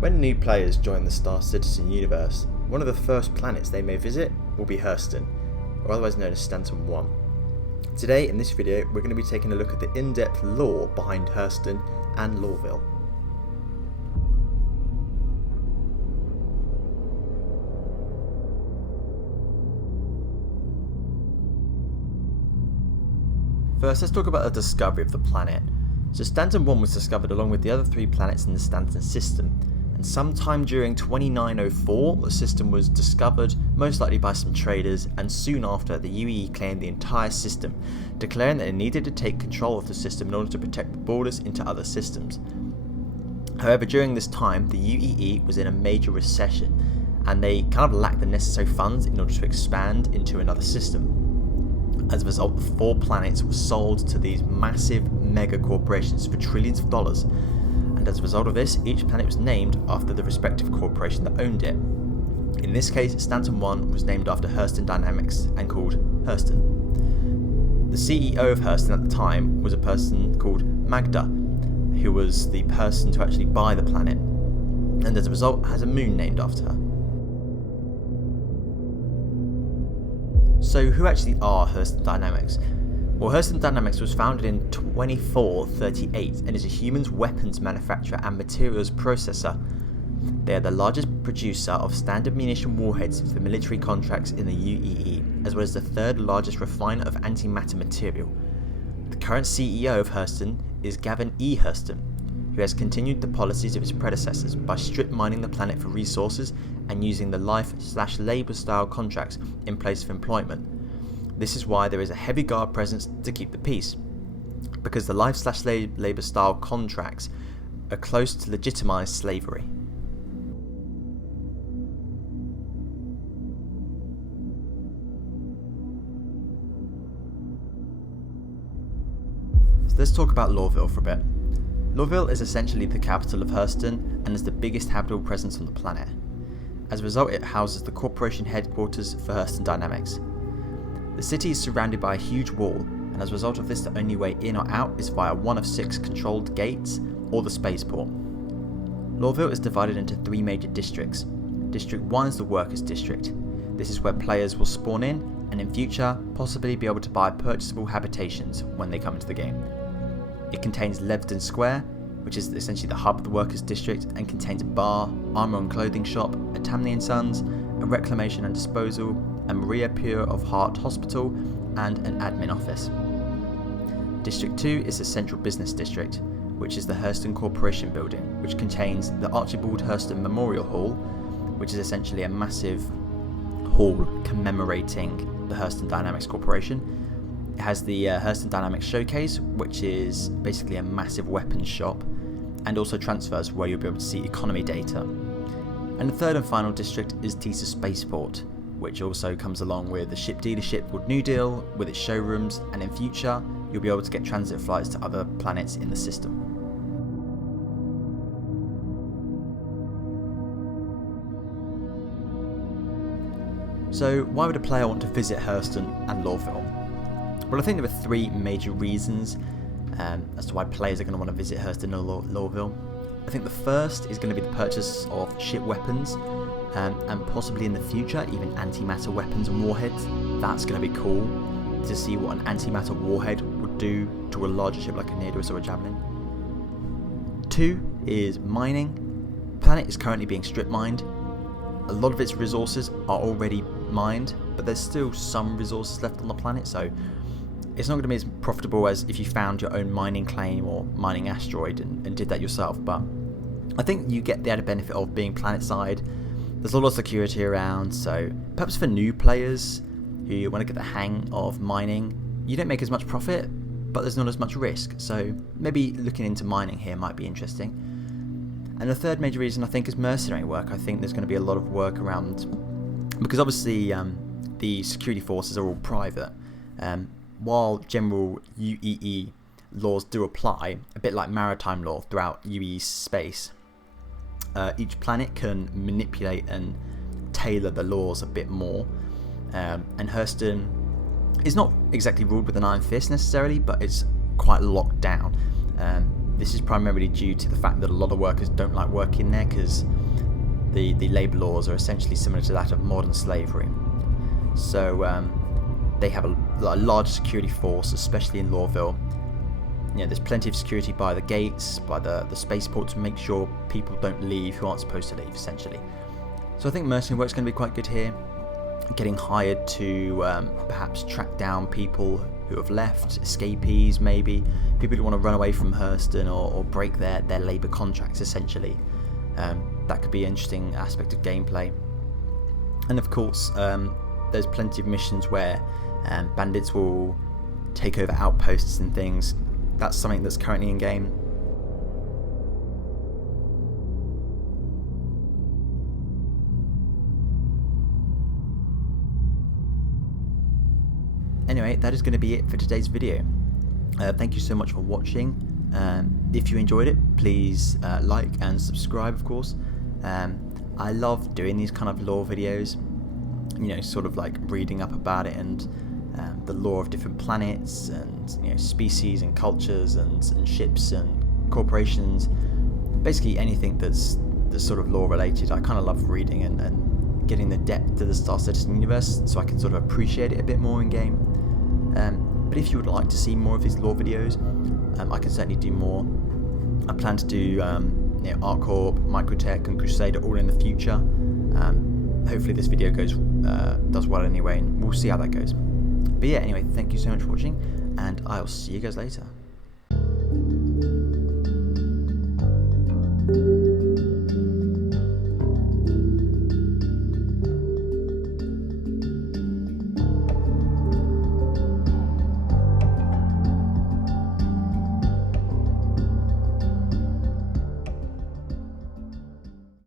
When new players join the Star Citizen universe, one of the first planets they may visit will be Hurston, or otherwise known as Stanton 1. Today, in this video, we're going to be taking a look at the in-depth lore behind Hurston and Lorville. First, let's talk about the discovery of the planet. So Stanton 1 was discovered along with the other 3 planets in the Stanton system, and sometime during 2904 the system was discovered, most likely by some traders, and soon after the UEE claimed the entire system, declaring that it needed to take control of the system in order to protect the borders into other systems. However, during this time the UEE was in a major recession, and they kind of lacked the necessary funds in order to expand into another system. As a result, the 4 planets were sold to these massive mega corporations for trillions of dollars, and as a result of this, each planet was named after the respective corporation that owned it. In this case, Stanton 1 was named after Hurston Dynamics and called Hurston. The CEO of Hurston at the time was a person called Magda, who was the person to actually buy the planet, and as a result has a moon named after her. So who actually are Hurston Dynamics? Well, Hurston Dynamics was founded in 2438 and is a humans weapons manufacturer and materials processor. They are the largest producer of standard munition warheads for military contracts in the UEE, as well as the 3rd largest refiner of antimatter material. The current CEO of Hurston is Gavin E. Hurston, who has continued the policies of his predecessors by strip mining the planet for resources and using the life/labour style contracts in place of employment. This is why there is a heavy guard presence to keep the peace, because the life/labour style contracts are close to legitimised slavery. So let's talk about Lorville for a bit. Lorville is essentially the capital of Hurston and is the biggest habitable presence on the planet. As a result, it houses the corporation headquarters for Hurston Dynamics. The city is surrounded by a huge wall, and as a result of this, the only way in or out is via one of 6 controlled gates or the spaceport. Lorville is divided into 3 major districts. District 1 is the Workers' District. This is where players will spawn in and in future possibly be able to buy purchasable habitations when they come into the game. It contains Levedon Square, which is essentially the hub of the Workers' District, and contains a bar, armour and clothing shop, a Tamley & Sons, a reclamation and disposal, a Maria Pure of Heart Hospital, and an admin office. District 2 is the Central Business District, which is the Hurston Corporation building, which contains the Archibald Hurston Memorial Hall, which is essentially a massive hall commemorating the Hurston Dynamics Corporation. It has the Hurston Dynamics Showcase, which is basically a massive weapons shop, and also transfers where you'll be able to see economy data. And the 3rd and final district is Tisa Spaceport, which also comes along with the ship dealership called New Deal, with its showrooms, and in future you'll be able to get transit flights to other planets in the system. So why would a player want to visit Hurston and Lorville? Well, I think there are 3 major reasons as to why players are going to want to visit Hurston or Lorville. I think the first is going to be the purchase of ship weapons, and possibly in the future even antimatter weapons and warheads. That's going to be cool to see what an antimatter warhead would do to a larger ship like a Needles or a Javelin. 2 is mining. The planet is currently being strip mined. A lot of its resources are already mined, but there's still some resources left on the planet, so it's not going to be as profitable as if you found your own mining claim or mining asteroid and did that yourself. But I think you get the added benefit of being planet side. There's a lot of security around, so perhaps for new players who want to get the hang of mining, you don't make as much profit, but there's not as much risk, so maybe looking into mining here might be interesting. And the 3rd major reason I think is mercenary work. I think there's going to be a lot of work around, because obviously the security forces are all private. While general UEE laws do apply, a bit like maritime law throughout UEE space, each planet can manipulate and tailor the laws a bit more, and Hurston is not exactly ruled with an iron fist necessarily, but it's quite locked down. this is primarily due to the fact that a lot of workers don't like working there because the labour laws are essentially similar to that of modern slavery. So they have a large security force, especially in Lorville. There's plenty of security by the gates, by the spaceport, to make sure people don't leave who aren't supposed to leave, essentially. So I think mercenary work's going to be quite good here. Getting hired to perhaps track down people who have left, escapees maybe, people who want to run away from Hurston or break their labour contracts, essentially. That could be an interesting aspect of gameplay. And of course, there's plenty of missions where bandits will take over outposts and things. That's something that's currently in game. Anyway, that is going to be it for today's video. Thank you so much for watching. If you enjoyed it, please like and subscribe, of course. I love doing these kind of lore videos, sort of like reading up about it and the lore of different planets and species and cultures and ships and corporations. Basically anything that's sort of lore related. I kind of love reading and getting the depth to the Star Citizen universe so I can sort of appreciate it a bit more in game. But if you would like to see more of these lore videos, I can certainly do more. I plan to do ArcCorp, Microtech and Crusader all in the future. Hopefully this video does well anyway, and we'll see how that goes. But yeah, anyway, thank you so much for watching, and I'll see you guys later.